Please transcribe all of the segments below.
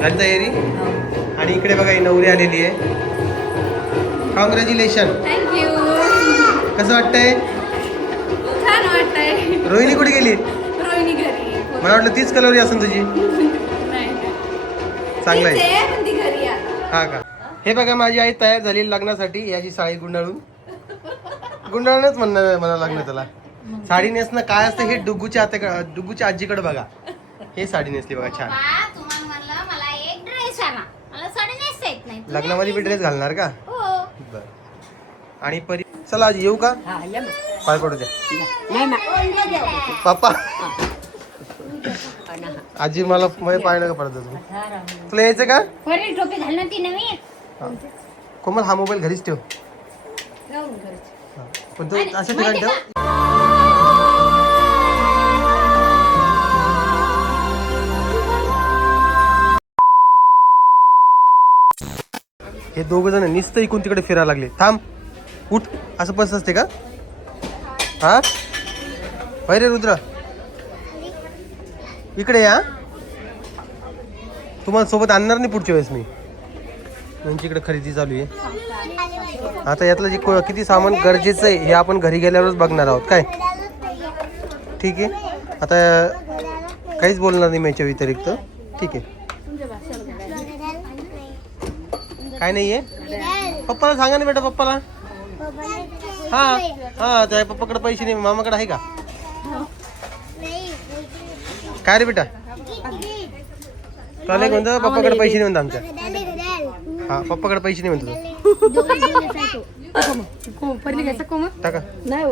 झाली तयारी. आणि इकडे बघा ही नवरी आलेली आहे. कॉंग्रॅच्युलेशन. थँक्यू. कसं वाटतंय? छान वाटतंय. रोहिणी कुठे गेली? रोहिणी घरी. मला वाटलं तीच कलवरी असेल तुझी. नाही. चांगलं आहे. तीच आहे, पण ती घरी आता. हा का? हे बघा माझी आई तयार झाली लग्नासाठी. याची साडी गुंडाळून गुंडाळणच म्हणा लागणार त्याला. साडी नेसणं काय असतं हे डुग्गूच्या डुग्गूच्या आजीकडे बघा. हे साडी नेसली बघा छान. तुम्हाला म्हणलं मला एक ड्रेस आणा, मला साडी नेसता येत नाही. लग्नामध्ये बी ड्रेस घालणार का? हो. बर. आणि परी चला आज येऊ का? पाय पडू द्या. पप्पा आजी मला पाय नका पडत तुला यायचं का? परी टोपी घाल ना ती नवीन. कोमल हा मोबाईल घरीच ठेव. पण तो असं ठिकाणी ठेव. हे दोघं जण नुसतं इकडून तिकडे फिरायला लागले. थांब उठ. असं बस असते का? हा होय रे रुद्र इकडे या. तुम्हाला सोबत आणणार नाही पुढच्या वेळेस मी. म्हणजे इकडे खरेदी चालू आहे. आता यातलं जे किती सामान गरजेचं आहे हे आपण घरी गेल्यावरच बघणार आहोत काय. ठीक आहे. आता काहीच बोलणार नाही मी याच्या व्यतिरिक्त. ठीक आहे. काय नाहीये? पप्पाला सांगा ना बेटा. पप्पाला हा हा त्या पप्पाकडे पैसे नाही. मामाकडे आहे का? काय रे बेटा? तुला म्हणतो पप्पाकडे पैसे नाही म्हणतो आमच्या. हा पप्पाकडे पैसे नाही म्हणतो. टाका नाही.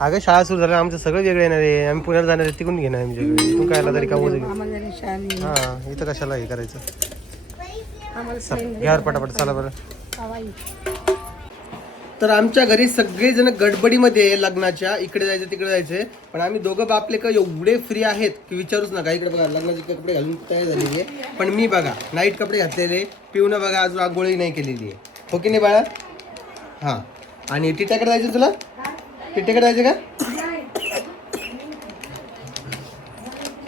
अगं शाळा सुरू झाल्या आमचं सगळं वेगळं येणार आहे. आम्ही पुण्याला जाणार आहे तिकडून घेणार आमच्याकडे. तू काय तरी काम होतं. हा इथं कशाला हे करायचं. घ्या पटापट चला बरं. तर आमच्या घरी सगळेजण गडबडीमध्ये लग्नाच्या इकडे जायचं तिकडे जायचंय. पण आम्ही दोघं बापले का एवढे फ्री आहेत की विचारूच नका. इकडे बघा लग्नाचे कपडे घालून तयार झालेली आहे. पण मी बघा नाईट कपडे घातलेले. पिऊन बघा अजून आंघोळी नाही केलेली आहे. हो की नाही बाळा? हां. आणि टिट्याकडे जायचं तुला? टिट्याकडे जायचं का?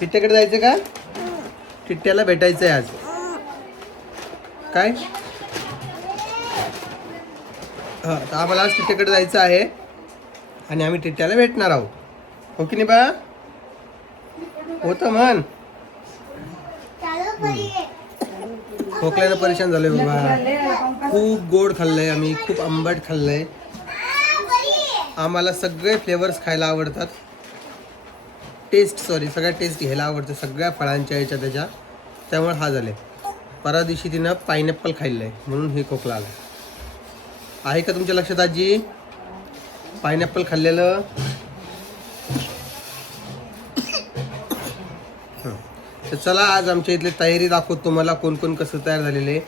टिट्याकडे जायचं का? टिट्याला भेटायचं आहे आज. काय हा तर आम्हाला आज टिट्याकडे जायचं आहे. आणि आम्ही टिट्याला भेटणार आहोत. हो की नाही बा? होतं म्हण. खोकल्यानं परेशान झालोय बाबा. खूप गोड खाल्लंय आम्ही. खूप आंबट खाल्लंय. आम्हाला सगळे फ्लेवर्स खायला आवडतात. सगळ्या टेस्ट घ्यायला आवडतं सगळ्या फळांच्या याच्या त्याच्या. त्यामुळे हा झाले. परवा दिवशी तिनं पायनॅपल खाल्लंय म्हणून हे खोकला आला. आहे का तुमच्या लक्षात आजी? पायनॅपल खाल्लेलं. तर चला आज आमच्या इथली तयारी दाखवतो तुम्हाला. कोण कोण कसं तयार झालेले.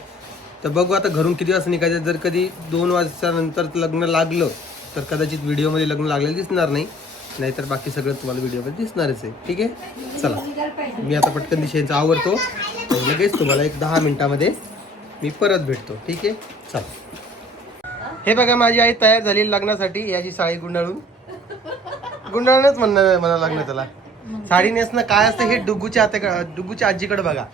तर बघू आता घरून किती वाजता निघायचं. जर कधी 2 वाजल्यानंतर लग्न लागलं तर कदाचित व्हिडिओमध्ये लग्न लागलेलं दिसणार नाही. नाहीतर बाकी सगळं तुम्हाला व्हिडिओमध्ये दिसणारच आहे. ठीक आहे. चला मी आता पटकन दिशेचं आवरतो. लगेच तुम्हाला एक 10 मिनिटामध्ये मी परत भेटतो. ठीक आहे. चला. हे बघा माझी आई तयार झाली लग्नासाठी. याची साडी गुंडाळणच म्हणा लागणार त्याला. साडी नेसणं काय असतं हे डुग्गूच्या आजीकडे बघा.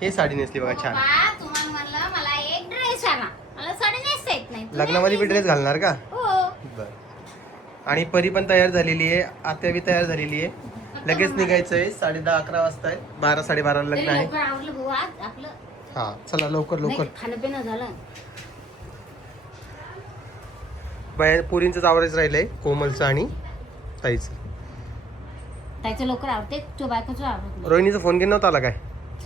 हे साडी नेसली बघा छान. तुम्हाला म्हणलं मला एक ड्रेस आणा, मला साडी नेसता येत नाही. लग्नामध्ये बी ड्रेस घालणार का? हो. बर. आणि परी पण तयार झालेली आहे. आत्या बी तयार झालेली आहे. लगेच निघायचंय. 10:30-11 वाजता आहे. 12-12:30 लग्न आहे. हा चला लवकर लवकर. खाणं पिणं झालं. बाहेर पुरींच आवरायचं राहिलंय. कोमलचं आणि ताईचं. त्याचं लवकर आवडते. तो बायकोचं आवडत. रोहिणीचा फोन घेऊन नव्हता आला काय?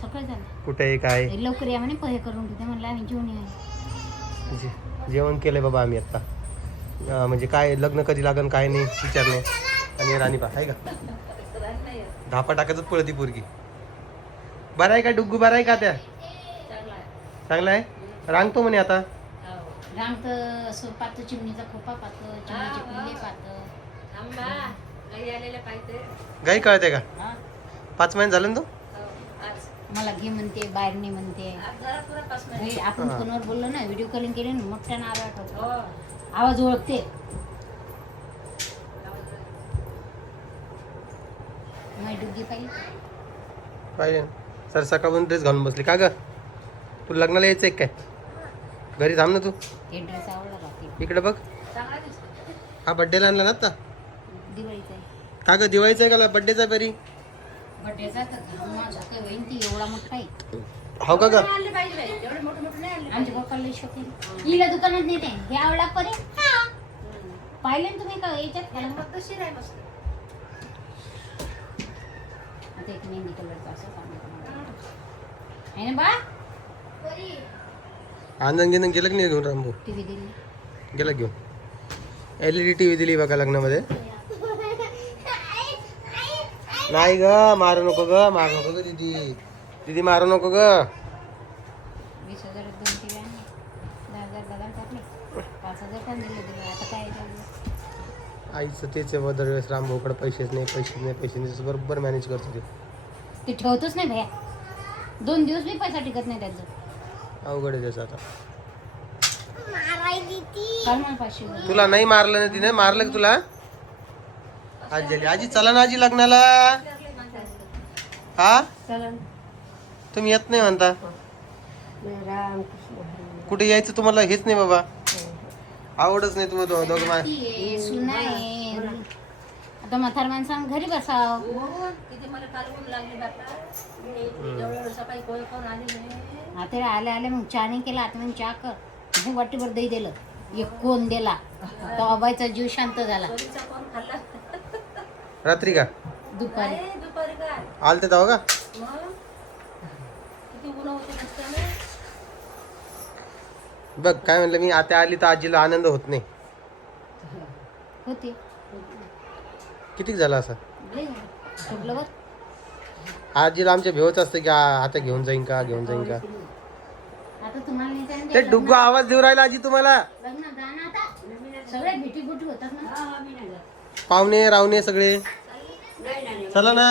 सकाळी झालं. कुठे आहे काय? लवकर या म्हणे पोहे करून घेते म्हणलं आम्ही जेवण येऊ. जेवण केलंय बाबा आम्ही आता. म्हणजे काय लग्न कधी लागन काय नाही विचारणे. आणि राणीपा आहे का? धापा टाकायचं पळती पोरगी. बरं आहे का डुग्गू? बरं आहे का त्या? चांगला आहे. रांगतो म्हणे आता. रांगत असं पाहतो. चिमणीचा खोपा पाहतो. चिमणीचे पिल्ले पाहतो. गाई कळते का? 5 महिने झालं ना तो? मला घे म्हणते. बाहेर नाही म्हणते. आपण फोनवर बोललो ना. व्हिडिओ कॉलिंग केली ना. मोठ्यानं आवाज ओळखते. डुग्गी पाहिजे. सर सकाळपासून ड्रेस घालून बसली का ग? तू लग्नाला यायचं आहे काय? घरी थांब ना तू. हे ड्रेस आवडला का ते? इकडे बघ. हा बड्डेला आणला ना आता. दिवाळीचा आहे. का ग दिवाळीचा आहे का बड्डेचा बरी? बड्डेचा तर माझा काय होईन ती एवढा मोठा आहे. हो का ग? आमच्या पप्पाला शॉपिंग हिला दुकानात नेते. हे आवडला परे पाहिले ना तुम्ही का याच्यात आता एक मेहंदी कलरचा असं आहे ना बा. आनंद गिनंद गेलं की नाही घेऊन रामभाऊ? टीव्ही दिली गेला घेऊन. LED TV दिली बघा लग्नामध्ये. नाही ग मारू नको ग, मारू नको ग दीदी. दीदी मारू नको ग. 20,000 2 टीव्ही आणले. 10,000 बघा टाकले. 5,000 का दिले आता काय आईचं तेच आहे दरवेळेस रामभाऊकडे पैसेच नाही बरोबर मॅनेज करतो ते. ते ठेवतोच नाही भैया. 2 दिवस बी पैसा टिकत नाही त्याचं. अवघड आहे त्याचं आता. काल मला 500 तुला नाही मारलं ना तिने? मारलं का तुला? आजी आजी चला ना आजी लग्नाला. हा तुम्ही येत नाही म्हणता. कुठे यायचं तुम्हाला हेच नाही बाबा. आवडच नाही तुम्हाला दोघं माय. सुना आहे. आता म्हातार माणसानं घरी बसाव. आता आले आले मग चहा नाही केला. आता मग चहा कर. वाटीभर दही दिलं. एक कोण दिला तर अबाईचा जीव शांत झाला. रात्री का दुपारी आलते तेव्हा का? बघ काय म्हणलं मी, आता आली तर आजीला आनंद होत नाही. होते किती झाला असं? सोडलं बघ. आजीला आमच्या भेवच असतं की आता घेऊन जाईन का घेऊन जाईन का. आता तुम्हाला नाही जाणं ते डुग्गू आवाज देऊ राहिला आजी तुम्हाला. लग्नात जा ना आता. सगळे भेटी बुटी होतात ना. पाहुणे रावणे सगळे चला ना.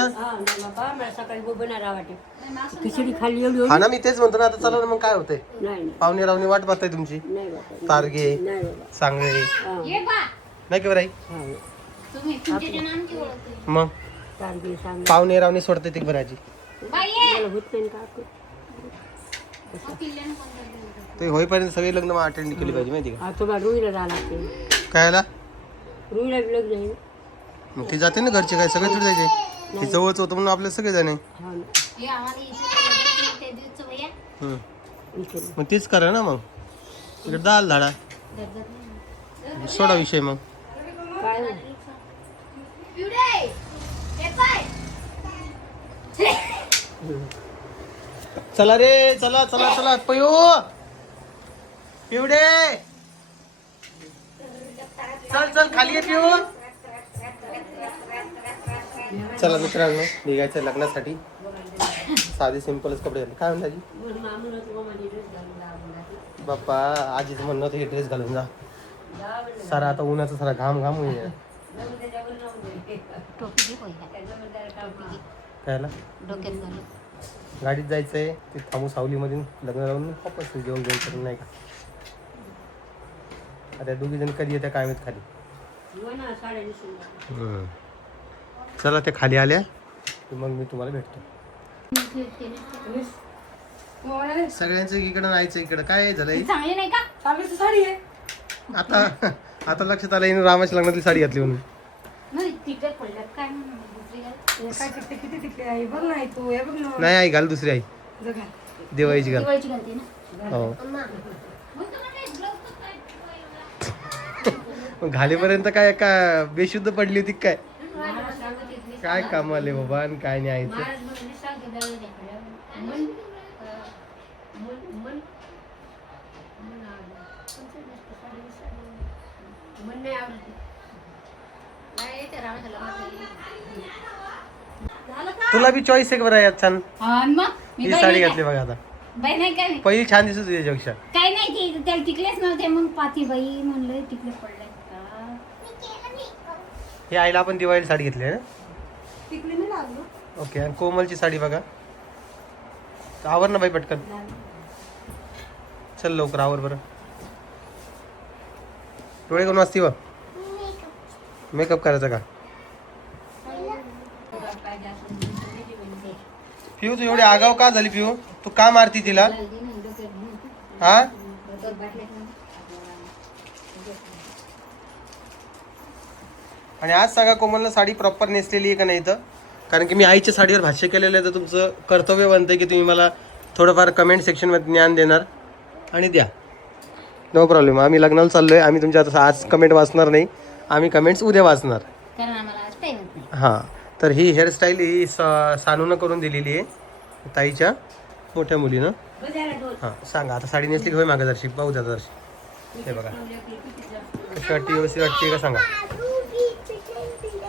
खिचडी खाल्ली एवढी हा ना मी तेच म्हणतो ना. आता चला ना मग काय होतंय. नाही पाहुणे रावणे वाट पाहताय तुमची. नाही बाबा तारगे नाही बाबा सांगळे ये बा नाही का बरं आई? तुम्ही तुमच्या नामची ओळखते. मग सांगे सांग पाहुणे रावणे सोडते ते बरं आजी. बाई ये. मला होत नाही का किल्ल्यानं कोणतं दिलं? ते होईपर्यंत सगळे लग्न अटेंड केली पाहिजे माहिती का? आता रुईला जावं लागते काय आला रुईला बी लग्न आहे मग ती जाते ना घरचे काय सगळे थोडी जायचे. ती जवळच होतं म्हणून आपले सगळे जण हा ना हे आम्हाला इथे त्या दिवसचं भैया इथे मग तीच करा ना. मग तिकडे दाल धाडा दर्जात नाही. सोडा विषय. मग काय हो? पिवडे हे पाय चला रे चला चला चला पयो पिवडे चल चल खाली ये पिऊ. चला मित्रांनो निघायचं लग्नासाठी. साधे सिंपलच कपडे घातले. काय म्हणता आजी? बाप्पा आजीच म्हणणं होतं हे ड्रेस घालून जा. सारा आता उन्हाचा सारा घाम घाम होईल. टोपी घे भैया. टोपी घे. कायला डोक्यात घालू. गाडीत जायचंय ते थांबू सावलीमध्ये लग्न लावून वापस जेवण जेवण करून नाही का. आता दोघी जण कधी येत्या काय माहित खाली. चला ते खाली आल्या की मग मी तुम्हाला भेटतो. सगळ्यांचं इकडं नाहीचं इकडं काय झालंय. चांगली नाही का? साडी आहे आता आता लक्षात आलं हिने रामाच्या लग्नातली साडी घातली म्हणून. नाही तिकडे पडल्यात काय म्हणून दुसरी घाल. काय टिकते किती टिकते आहे बघ ना तू हे बघ ना नाही आई घाल दुसरी आई जगा दिवाळीची घाल. दिवाळीची घालते ना. हो मग तुम्हाला काय ब्लाऊज काय मग घालेपर्यंत काय का बेशुद्ध पडली होती काय? काय काम आले बाबा आणि काय नाही आईचं. महाराज बघितले सांगते दळून द्या. नाही, ते रामाच्या लग्नात तुला बी चॉईस आहे बरं यात छान. हा, मग मी ही बाई साडी नाही घातली बघा आता. बाई नाही काय पहिली छान दिसत होती त्याच्यापेक्षा. काय नाही ते त्याला टिकलेच नव्हते मग पाती बाई म्हणलं टिकले पडले का. हे आईला आपण दिवाळीला साडी घेतली आहे ना. टिकली नाही लागलो ओके आणि कोमलची साडी बघा. आवर ना बाई पटकन. चल लवकर आवर बरं. डोळे कोण वाजती व मेकअप करायचा का? पिऊ तू एवढी आगाव का झाली पिऊ? तू का मारती तिला? हा आणि आज सांगा कोमलनं साडी प्रॉपर नेसलेली आहे का नाही इथं? कारण की मी आईच्या साडीवर भाष्य केलेलं आहे, तर तुमचं कर्तव्य बनतं की तुम्ही मला थोडंफार कमेंट सेक्शनमध्ये ज्ञान देणार आणि द्या. No problem. आम्ही लग्नाला चाललोय, आम्ही तुमच्या आता आज कमेंट वाचणार नाही, आम्ही कमेंट्स उद्या वाचणार. कारण आम्हाला आज टाइम नाही. हां, तर ही हेअरस्टाईल ही सानूनं करून दिलेली आहे ताईच्या मोठ्या मुलीनं. हां सांगा आता साडी नेसली की होय मागं दर्शी पाहू द्या दर्शी. हे बघा कशी वाटते, व्यवस्थित वाटते का सांगा.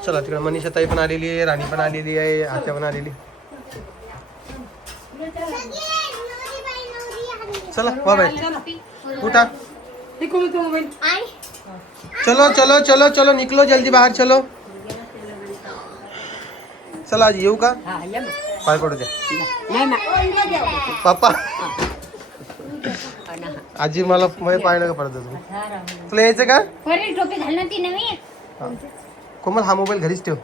चला तिकडे मनीषा ताई पण आलेली आहे, राणी पण आलेली आहे, आत्या पण आलेली. चला वा बाई उठा. हे कोण तो मोबाईल? चलो चलो चलो चलो निकलो जल्दी बाहेर चलो. चला आज येऊ का? पाय पडू द्या पापा. आजी मला पाय नका पडत तुम्ही. तुला यायचं का? वरील टोपी घाल ना ती नवीन. हा. कोमल हा मोबाईल घरीच ठेव.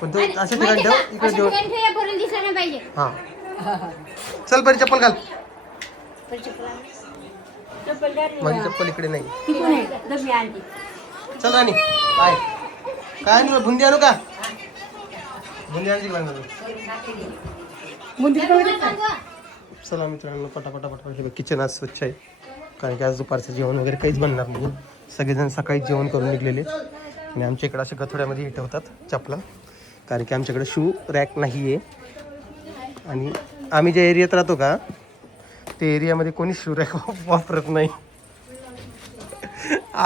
पण तो असं ठिकाणी ठेव, इकडे ठेव. दिसला नाही पाहिजे. हा चल परी चप्पल घाल. माझी चप्पल इकडे नाही. चल राणी बाय. काय आणू बुंदी आणू का? बुंदी आणची का? चला मित्रांनो पटापटा हे किचन आज स्वच्छ आहे, कारण की आज दुपारचं जेवण वगैरे काहीच बनणार नाही. सगळेजण सकाळी जेवण करून निघलेले आणि आमच्या इकडे असे गथोड्यामध्ये हे ठेवतात चपला, कारण की आमच्याकडे शू रॅक नाही आहे. आणि आम्ही ज्या एरियात राहतो का ते एरियामध्ये कोणी शू रॅक वापरत नाही.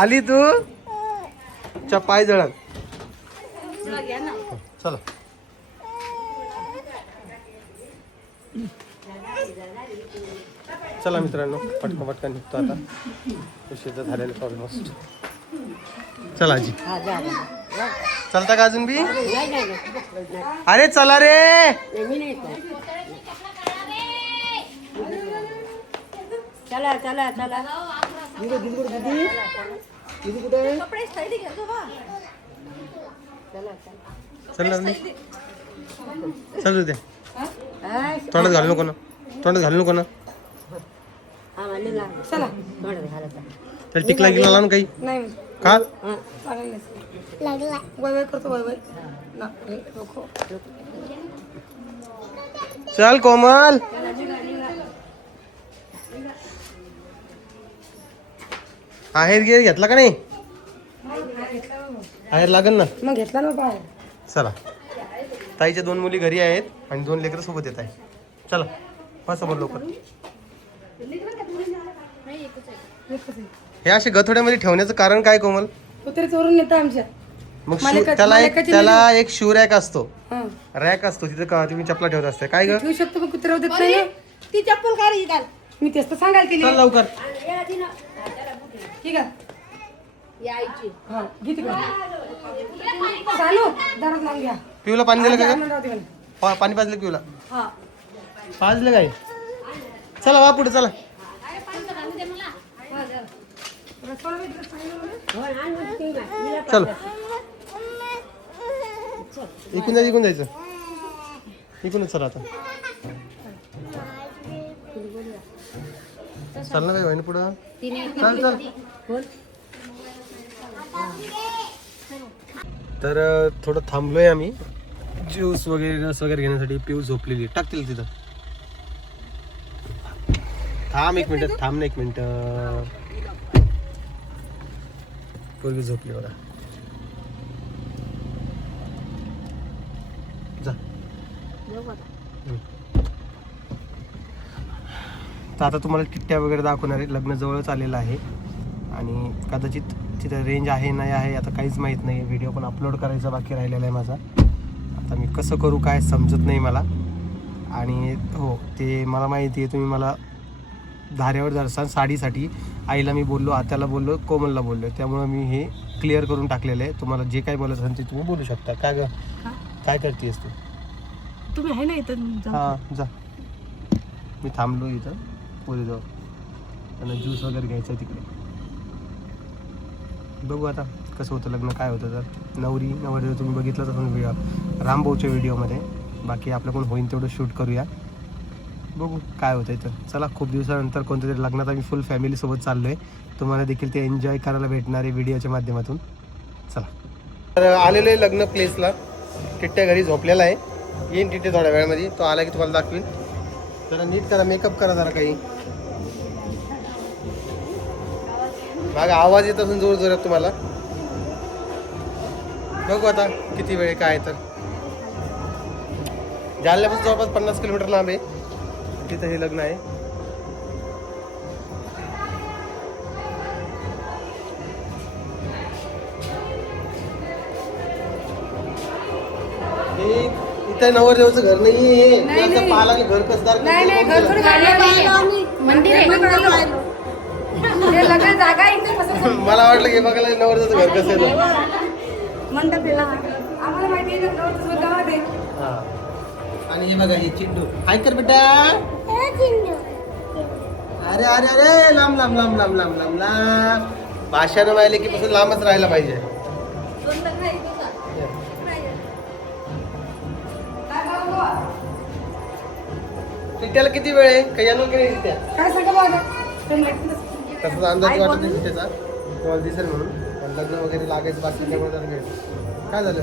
आली तू च्या पाय जळण. चला चला मित्रांनो पटकन निघतो आता. उशीर झालेलं ऑलमोस्ट. चला आजी चलता का अजून बी? अरे चला रे. चला चला चला. चल चल द्या. तोंडात घालू नको ना, तोंडात घालू नको ना. चला. तर टिकला गिला लावून काही नाही का? वय वय करतो वय वय. चल कोमल. आहेर गिर घेतला का नाही? आहेर लागेल ना. मग घेतला ना पाय. चला ताईच्या 2 मुली घरी आहेत आणि 2 लेकरं सोबत येत आहे. चला बस समोर लवकर. हे असे गथोड्यामध्ये ठेवण्याचं कारण काय कोमल? कुत्रे चोरून नेता आमच्या. मग मालका- त्याला मालकाची त्याला एक शू रॅक असतो, हा. रॅक असतो तिथे का तुम्ही चपला ठेवत असते काय ग? ठेवू शकतो पण कुत्रे देत नाही ना. ती चप्पल काढ घाल. मी तेच तर सांगायला केली. चल लवकर. ठीक आहे. यायची हा घे तिकडे. चालू दारात लावून घ्या. पिऊला पाणी दिलं का ग? राहते म्हणे. पाणी पाजलं पिऊला? हा. पाजलं काय? चला वा पुढे चला. चल इकून जायचं. इकूनच चला आता. चल ना काही पुढं. चल चल. तर थोडं थांबलोय आम्ही ज्यूस वगैरे रस वगैरे घेण्यासाठी. पिऊ झोपलेली, टाकतील तिथं. थांब एक मिनिट, थांब ना एक मिनिट. पोरगी झोपली बघा. जा. तर आता तुम्हाला टिट्ट्या वगैरे दाखवणार आहे. लग्न जवळच आलेलं आहे आणि कदाचित तिथं रेंज आहे नाही आहे आता काहीच माहीत नाही. व्हिडिओ पण अपलोड करायचा बाकी राहिलेला आहे माझा. आता मी कसं करू काय समजत नाही मला. आणि हो ते मला माहिती आहे तुम्ही मला धाऱ्यावर धरसान साडीसाठी. आईला मी बोललो, आत्याला बोललो, कोमलला बोललो. त्यामुळं मी हे क्लिअर करून टाकलेलं आहे. तुम्हाला जे काही बोलायचं असेल ते तुम्ही बोलू शकता. काय ग काय करतेस तू? तुम्ही आहे ना इथं. हां जा. मी थांबलो इथं पोरीजवळ. त्यांना ज्यूस वगैरे घ्यायचं आहे तिकडे. बघू आता कसं होतं लग्न काय होतं. तर नवरी नवरदेव तुम्ही बघितलंच असून रामभाऊच्या व्हिडिओमध्ये. बाकी आपल्याकडून होईल तेवढं शूट करूया. बघू काय होतंय. तर चला, खूप दिवसानंतर कोणत्या तरी लग्नात आम्ही फुल फॅमिलीसोबत चाललो आहे. तुम्हाला देखील ते एन्जॉय करायला भेटणार आहे व्हिडिओच्या माध्यमातून. चला, तर आलेलो आहे लग्न प्लेसला. टिट्ट्या घरी झोपलेला आहे. येईन टिट्टे थोड्या वेळामध्ये. तो आला की तुम्हाला दाखवीन. जरा नीट करा, मेकअप करा जरा काही. मागं आवाज येत असून जोर जोरात तुम्हाला. बघू आता किती वेळ काय. तर जालन्यापासून जवळपास 50 किलोमीटर लांब आहे. तिथं हे लग्न आहे. इथं नवरदेवाचं घर नाहीये. पाला घर कसदार. नाही नाही घर थोडी काढलं. मंदिर आहे. हे लग्न जागा आहे इथे कसं मला वाटलं की बघायला नवरदेवाचं घर कसं आहे. म्हणतात ते आम्हाला माहिती आहे ना नवरदेव गावात आहे. हा. आणि हे बघा, हे चिंटू. हाय कर बेटा. अरे अरे अरे, लांब लांब लांब लांब लांब लांब लांब. भाषानं माहिले की पासून लांबच राहायला पाहिजे. त्याला किती वेळ आहे? काही आणून की नाही त्या? काय सांगा बघा तसा अंदाज वाटत नाही त्याचा. तुम्हाला दिसेल म्हणून. पण लग्न वगैरे लागायचं बाकी त्यामुळे जरा वेळ. काय झालं?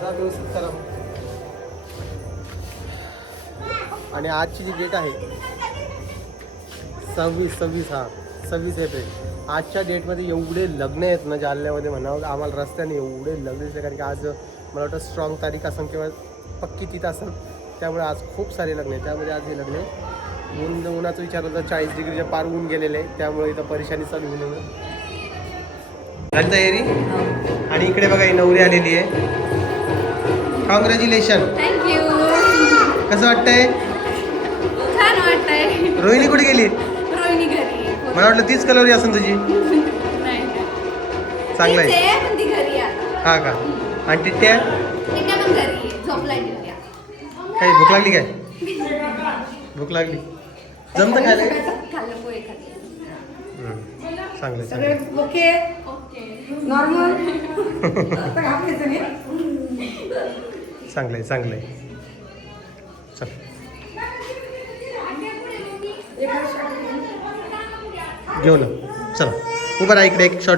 जा व्यवस्थित करा. आणि आजची जी डेट आहे 26 एप्रिल. आजच्या डेटमध्ये एवढे लग्न आहेत ना जालन्यामध्ये म्हणावं. आम्हाला रस्त्याने एवढे लग्न दिसले. कारण की आज मला वाटतं स्ट्रॉंग तारीख असेल किंवा पक्की तिथं असेल. त्यामुळे आज खूप सारे लग्न आहे. त्यामध्ये आज हे लग्न आहे. उन्हाचं विचारलं तर 40 डिग्रीच्या पार ऊन गेलेलं आहे. त्यामुळे इथं परेशानी चालू होऊन झाली तयारी. आणि इकडे बघा ही नवरी आलेली आहे. कॉंग्रॅच्युलेशन. थँक्यू. कसं वाटतंय? छान वाटतंय. रोहिणी कुठे गेली? रोहिणी घरी. मला वाटलं तीच कलवरी असेल तुझी. नाही चांगलं आहे. पण ती घरी आहे. हा का? आणि टिट्ट्या तिच्या पण घरी झोपलाय तिच्या. काही भूक लागली काय? भूक लागली. जमतं खायला? खाल्लं पोहे खाल्ले. चांगलं सगळे चांगलं. ओके नॉर्मल आता घाबरायचं नाही. चांगलं आहे चांगलं आहे. चल घेऊ ना. चला उभं राहा इकडे एक शॉर्ट